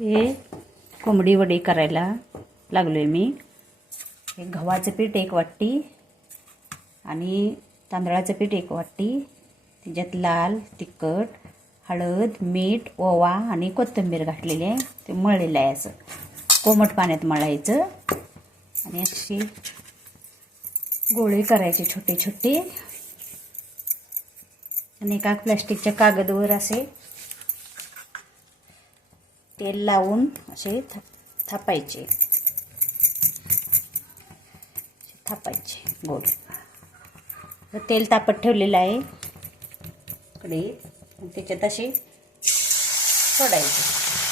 हे कोंबडी वडी करायला लागलो आहे मी. हे गव्हाचं पीठ एक वाटी आणि तांदळाचं पीठ एक वाटी त्याच्यात लाल तिखट हळद मीठ ओवा आणि कोथिंबीर घातलेली आहे. ते मळलेलं आहे असं. कोमट पाण्यात मळायचं. आणि अशी गोळी करायची छोटे छोटे आणि एका प्लॅस्टिकच्या कागदवर असे तेल लावून असे थ थापायचे. थापायचे गोड तेल तापत ठेवलेलं आहे. इकडे त्याच्यात असे सोडायचे.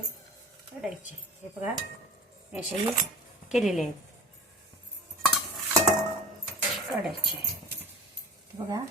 असे काढायचे. हे बघा मी असे हे केलेले आहेत. काढायचे. बघा